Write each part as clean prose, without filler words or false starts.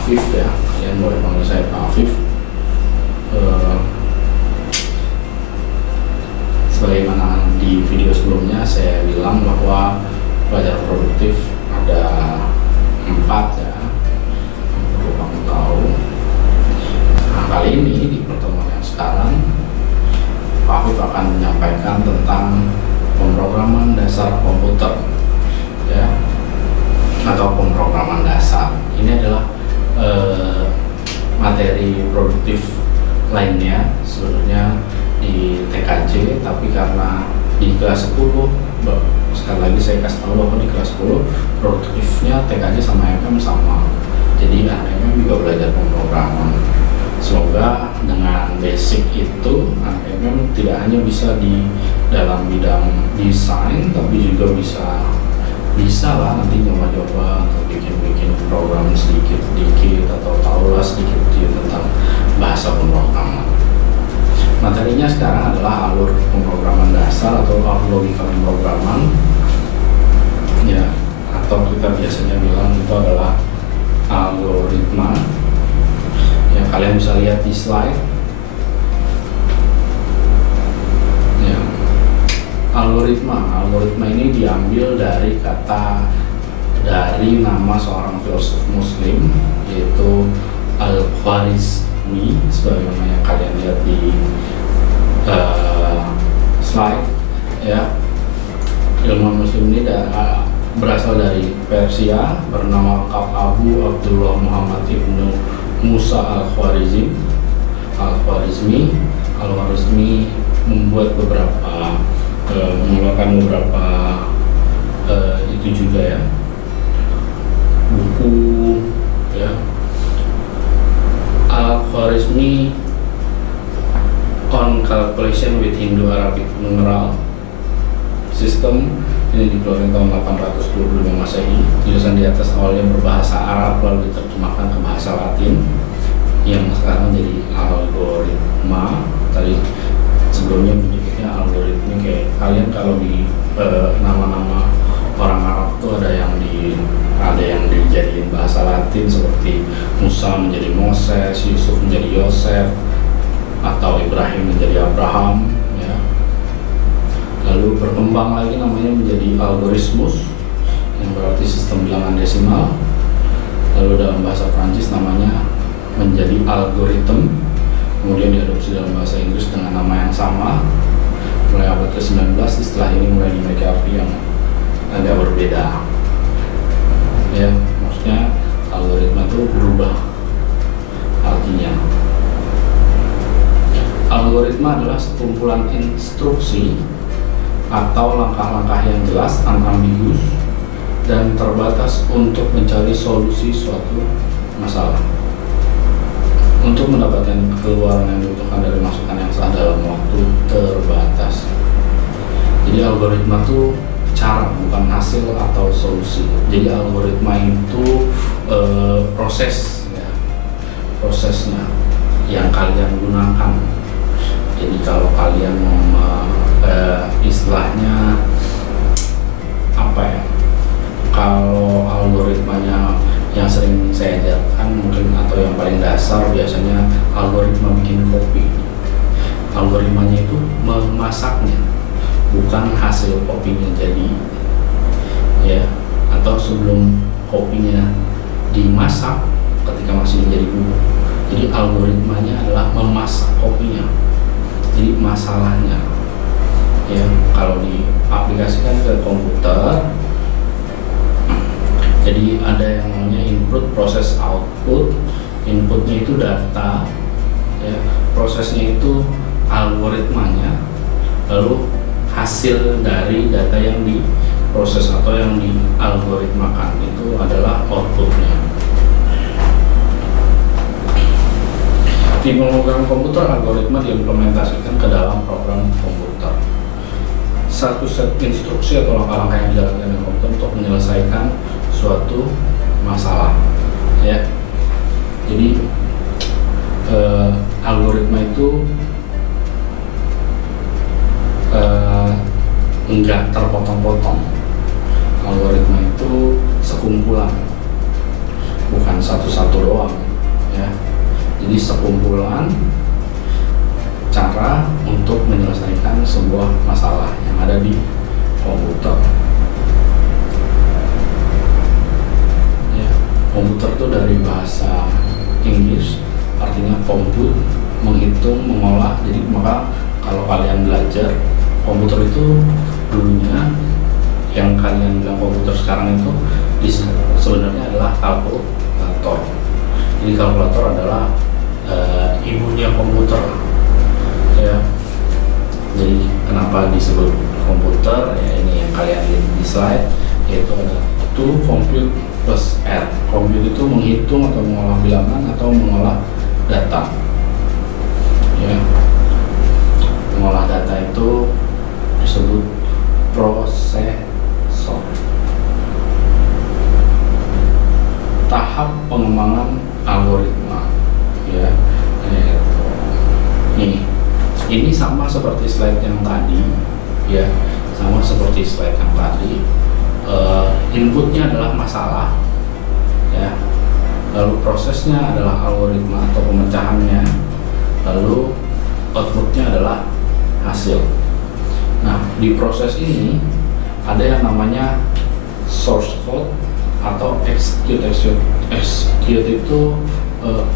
Afif ya, kalian boleh panggil saya Pak Afif. Sebagaimana di video sebelumnya saya bilang bahwa pelajaran produktif ada 4 ya, yang perlu kamu tahu. Nah, kali ini di pertemuan yang sekarang Pak Afif akan menyampaikan tentang pemrograman dasar komputer ya, atau pemrograman dasar. Ini adalah materi produktif lainnya sebenarnya di TKJ, tapi karena di kelas 10, sekali lagi saya kasih tahu bahwa di kelas 10 produktifnya TKJ sama MM sama, jadi anak MM juga belajar pemrograman. Semoga dengan basic itu anak MM tidak hanya bisa di dalam bidang desain, tapi juga bisa lah nanti coba-coba atau bikin program sedikit atau tahulah sedikit tentang bahasa pemrograman. Materinya sekarang adalah alur pemrograman dasar atau logical pemrograman ya, atau kita biasanya bilang itu adalah algoritma yang kalian bisa lihat di slide ya. Algoritma ini diambil dari nama seorang filsuf muslim, yaitu Al-Khwarizmi, sebagaimana yang kalian lihat di slide ya. Ilmuwan muslim ini berasal dari Persia, bernama lengkap Abu Abdullah Muhammad ibnu Musa Al-Khwarizmi. Mengeluarkan beberapa itu juga ya, buku ya. Al-Khwarizmi on Calculation with Indo-Arabic Numeral System, ini dikeluarkan tahun 825 Masehi. Tulisan di atas awalnya berbahasa Arab lalu diterjemahkan ke bahasa Latin yang sekarang jadi algoritma. Tadi sebelumnya menyebutnya algoritma. Kayak kalian kalau di nama-nama orang Arab itu ada yang dijadiin bahasa Latin, seperti Musa menjadi Moses, Yusuf menjadi Yosef, atau Ibrahim menjadi Abraham ya. Lalu berkembang lagi namanya menjadi algoritmus, yang berarti sistem bilangan desimal. Lalu dalam bahasa Prancis namanya menjadi algoritm, kemudian diadopsi dalam bahasa Inggris dengan nama yang sama. Mulai abad ke-19 istilah ini mulai dimiliki arti yang agak berbeda ya, maksudnya algoritma itu berubah artinya. Algoritma adalah sekumpulan instruksi atau langkah-langkah yang jelas, ambigus, dan terbatas untuk mencari solusi suatu masalah. Untuk mendapatkan keluaran yang dibutuhkan dari masukan yang sah dalam waktu terbatas. Jadi algoritma itu cara, bukan hasil atau solusi. Jadi algoritma itu proses ya, prosesnya yang kalian gunakan. Jadi kalau kalian mau istilahnya apa ya, kalau algoritmanya yang sering saya ajarkan mungkin atau yang paling dasar biasanya algoritma bikin kopi. Algoritmanya itu memasaknya, bukan hasil kopinya jadi ya, atau sebelum kopinya dimasak ketika masih menjadi bubuk. Jadi algoritmanya adalah memasak kopinya. Jadi masalahnya ya, kalau diaplikasikan ke komputer, jadi ada yang namanya input, proses, output. Inputnya itu data ya, prosesnya itu algoritmanya, lalu hasil dari data yang diproses atau yang dialgoritmakan itu adalah outputnya. Di pemrograman komputer, algoritma diimplementasikan ke dalam program komputer. Satu set instruksi atau langkah-langkah yang dijalankan dengan komputer untuk menyelesaikan suatu masalah ya. Jadi algoritma itu enggak terpotong-potong. Algoritma itu sekumpulan, bukan satu-satu doang ya. Jadi sekumpulan cara untuk menyelesaikan sebuah masalah yang ada di komputer. Ya, komputer itu dari bahasa Inggris artinya compute, menghitung, mengolah. Jadi maka kalau kalian belajar komputer itu dulunya yang kalian bilang komputer sekarang itu sebenarnya adalah kalkulator. Jadi kalkulator adalah ibunya komputer ya. Jadi kenapa disebut komputer ya, ini yang kalian lihat di slide, yaitu ada to compute plus R. Compute itu menghitung atau mengolah bilangan atau mengolah data ya. Mengolah data itu disebut prosesor. Tahap pengembangan algoritma ya. Ini sama seperti slide yang tadi ya, sama seperti slide yang tadi. Inputnya adalah masalah ya, lalu prosesnya adalah algoritma atau pemecahannya, lalu outputnya adalah hasil. Nah, di proses ini ada yang namanya source code atau execute itu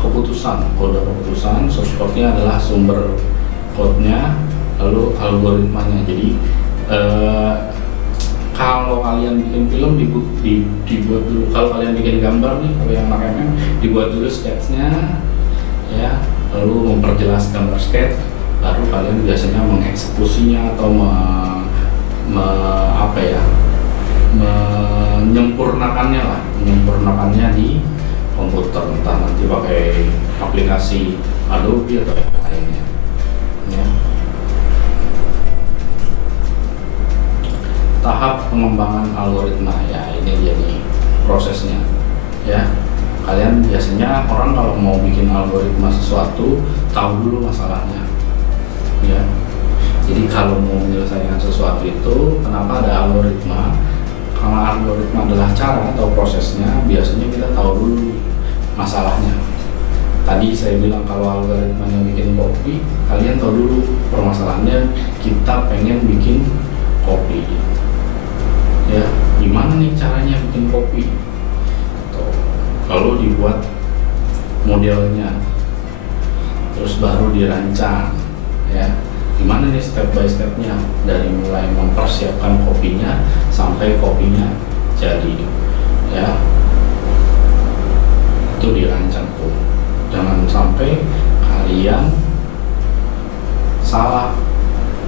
keputusan, kode keputusan. Source code-nya adalah sumber code-nya, lalu algoritmanya. Jadi kalau kalian bikin film dibuat dulu, kalau kalian bikin gambar nih, kalau yang anak MM dibuat dulu sketsnya ya, lalu memperjelas gambar sketch, baru kalian biasanya mengeksekusinya atau menyempurnakannya di komputer, entah nanti pakai aplikasi Adobe atau yang lainnya ya. Tahap pengembangan algoritma ya, ini dia nih prosesnya ya. Kalian biasanya orang kalau mau bikin algoritma sesuatu tahu dulu masalahnya ya. Jadi kalau mau menyelesaikan sesuatu itu, kenapa ada algoritma? Karena algoritma adalah cara atau prosesnya, biasanya kita tahu dulu masalahnya. Tadi saya bilang kalau algoritmanya bikin kopi, kalian tahu dulu permasalahannya. Kita pengen bikin kopi ya, gimana nih caranya bikin kopi? Lalu dibuat modelnya, terus baru dirancang ya, gimana nih step by stepnya, dari mulai mempersiapkan kopinya sampai kopinya jadi ya, itu dirancang tuh. Jangan sampai kalian salah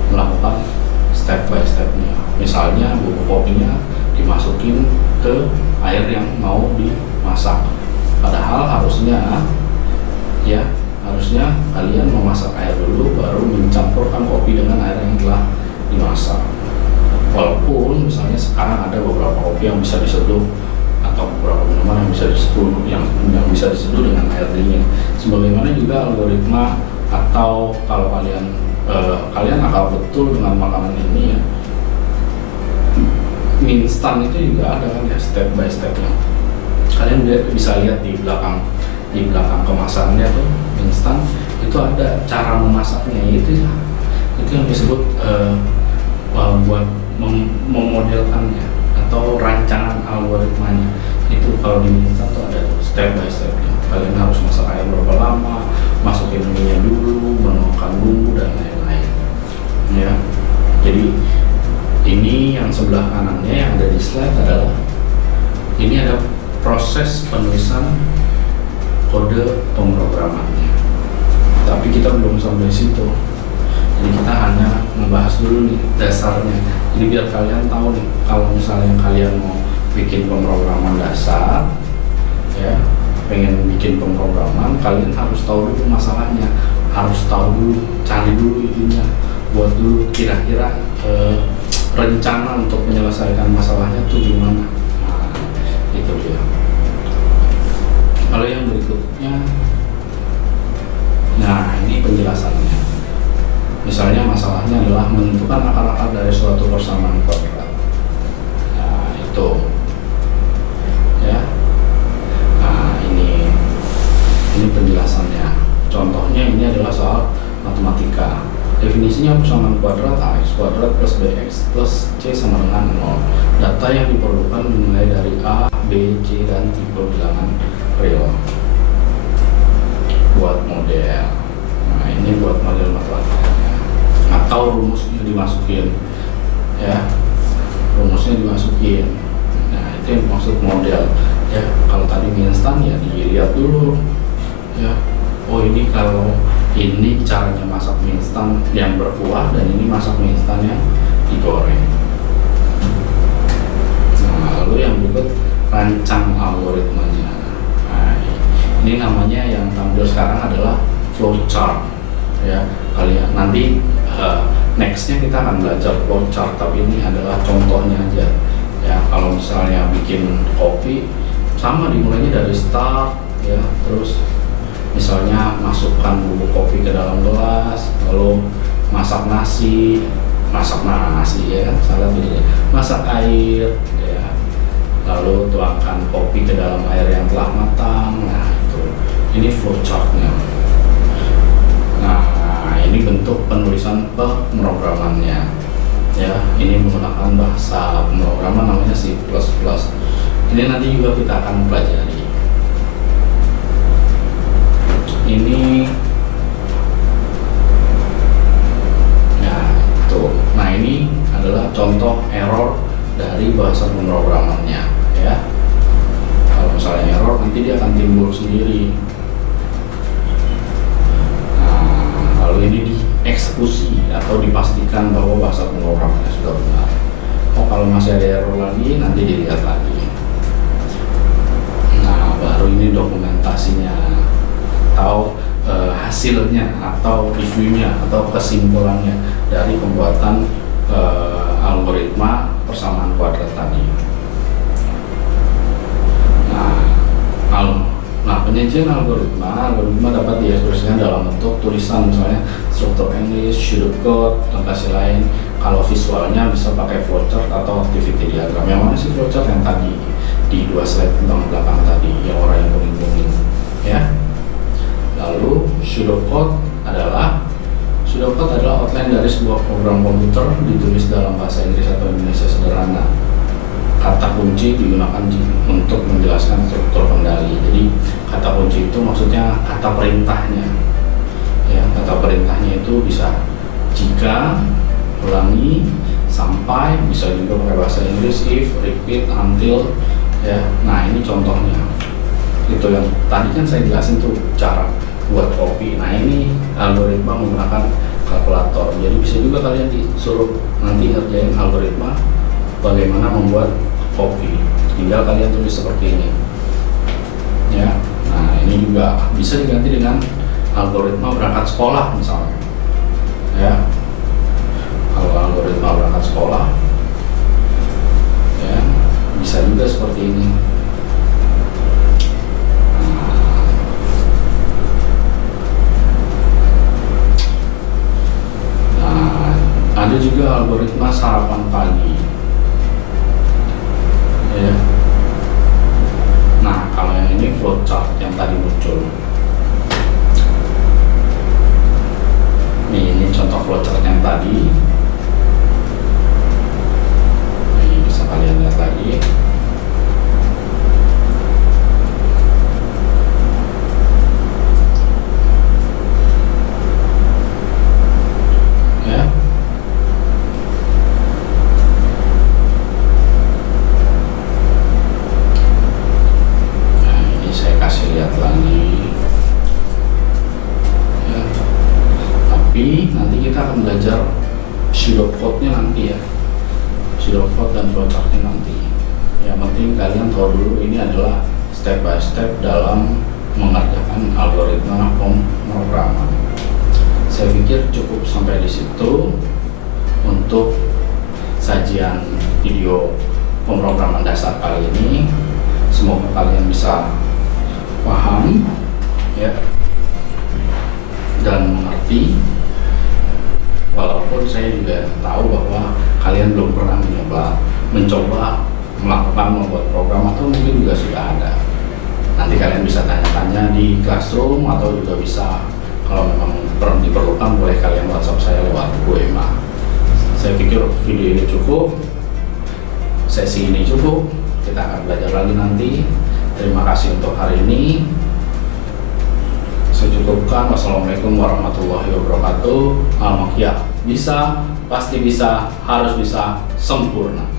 melakukan step by stepnya. Misalnya bubuk kopinya dimasukin ke air yang mau dimasak, padahal harusnya kalian memasak air dulu baru mencampurkan kopi dengan air yang telah dimasak. Walaupun misalnya sekarang ada beberapa kopi yang bisa diseduh atau beberapa minuman yang bisa diseduh bisa diseduh dengan air dingin. Sebagaimana juga algoritma, atau kalau kalian akal betul dengan makanan ini ya, mie instan itu juga ada kan ya, step by stepnya. Kalian bisa lihat di belakang kemasannya tuh, mie instan itu ada cara memasaknya. Itu yang disebut buat memodelkannya atau rancangan algoritmanya. Itu kalau di mie instan tuh ada step by stepnya. Kalian harus masak air berapa lama, masukin minyak dulu, menuangkan bumbu dan lain-lain ya. Jadi ini yang sebelah kanannya yang ada di slide adalah, ini ada proses penulisan kode pemrogramannya. Tapi kita belum sampai situ. Jadi kita hanya membahas dulu nih dasarnya. Jadi biar kalian tahu nih, kalau misalnya kalian mau bikin pemrograman dasar ya, pengen bikin pemrograman, kalian harus tahu dulu masalahnya, harus tahu dulu, cari dulu itunya, buat dulu kira-kira rencana untuk menyelesaikan masalahnya tuh gimana. Nah, itu dia. Kalau yang berikutnya, nah ini penjelasannya. Misalnya masalahnya adalah menentukan akar-akar dari suatu persamaan kuadrat. Nah itu ya. Nah ini ini adalah soal matematika. Definisinya persamaan kuadrat ax kuadrat plus bx plus c sama dengan 0. Data yang diperlukan dimulai dari a, b, c, dan tipe bilangan real. Buat model. Nah, ini buat model matematikanya. Atau rumusnya dimasukin, ya. Rumusnya dimasukin. Nah, itu yang maksud model. Ya, kalau tadi mie instan ya dilihat dulu. Ya. Oh, ini kalau ini caranya masak mie instan yang berkuah, dan ini masak mie instan yang digoreng. Nah, lalu yang berikut rancang algoritmanya. Nah, ini namanya yang tampil sekarang adalah flowchart. Ya, kalian nanti nextnya kita akan belajar flowchart, tapi ini adalah contohnya aja. Ya, kalau misalnya bikin kopi sama, dimulainya dari start, ya, terus misalnya masukkan bubuk kopi ke dalam gelas, lalu masak nasi ya, salah tuh, masak air, ya, lalu tuangkan kopi ke dalam air yang telah matang. Nah, itu ini flowchartnya. Nah, ini bentuk penulisan pemrogramannya, ya. Ini menggunakan bahasa pemrograman namanya C++. Ini nanti juga kita akan pelajari. Ini ya itu. Nah, ini adalah contoh error dari bahasa pemrogramannya, ya. Kalau misalnya error, nanti dia akan timbul sendiri. Nah, lalu ini dieksekusi atau dipastikan bahwa bahasa pemrogramannya sudah benar. Oh, kalau masih ada error lagi, nanti dilihat lagi. Nah, baru ini dokumentasinya, atau hasilnya, atau reviewnya, atau kesimpulannya dari pembuatan algoritma persamaan kuadrat tadi. Nah, penyajian algoritma dapat diekspresikan dalam bentuk tulisan, misalnya struktur English, pseudocode, notasi lain. Kalau visualnya bisa pakai flowchart atau activity diagram. Yang mana sih flowchart? Yang tadi di 2 slide tentang belakang tadi, yang orang yang kuning-kuning, ya. Lalu pseudocode adalah outline dari sebuah program komputer ditulis dalam bahasa Inggris atau Indonesia sederhana. Kata kunci digunakan untuk menjelaskan struktur kendali. Jadi kata kunci itu maksudnya kata perintahnya. Ya, kata perintahnya itu bisa jika, ulangi, sampai, bisa juga pakai bahasa Inggris if, repeat, until, ya. Nah, ini contohnya. Itu yang tadi kan saya jelasin tuh cara buat kopi. Nah, ini algoritma menggunakan kalkulator. Jadi bisa juga kalian disuruh nanti ngerjain algoritma bagaimana membuat kopi. Tinggal kalian tulis seperti ini, ya. Nah, ini juga bisa diganti dengan algoritma berangkat sekolah misalnya, ya. Kalau algoritma berangkat sekolah, ya, bisa juga seperti ini. Ada juga algoritma sarapan pagi, ya. Nah, kalau yang ini flowchart yang tadi muncul. Ini contoh flowchart yang tadi. Ini bisa kalian lihat lagi. Nanti kita akan belajar pseudocode-nya nanti, ya. Pseudocode dan flowchart-nya nanti. Yang penting kalian tahu dulu ini adalah step by step dalam mengerjakan algoritma pemrograman. Saya pikir cukup sampai di situ untuk sajian video pemrograman dasar kali ini. Semoga kalian bisa paham, ya, dan mengerti. Walaupun saya juga tahu bahwa kalian belum pernah mencoba melakukan membuat program, atau mungkin juga sudah ada. Nanti kalian bisa tanya-tanya di classroom, atau juga bisa Kalau memang diperlukan, boleh kalian WhatsApp saya lewat WMA. Saya pikir video ini cukup, sesi ini cukup. Kita akan belajar lagi nanti. Terima kasih untuk hari ini. Saya cukupkan. Wassalamualaikum warahmatullahi wabarakatuh. Al-Makiyah. Bisa, pasti bisa, harus bisa, sempurna.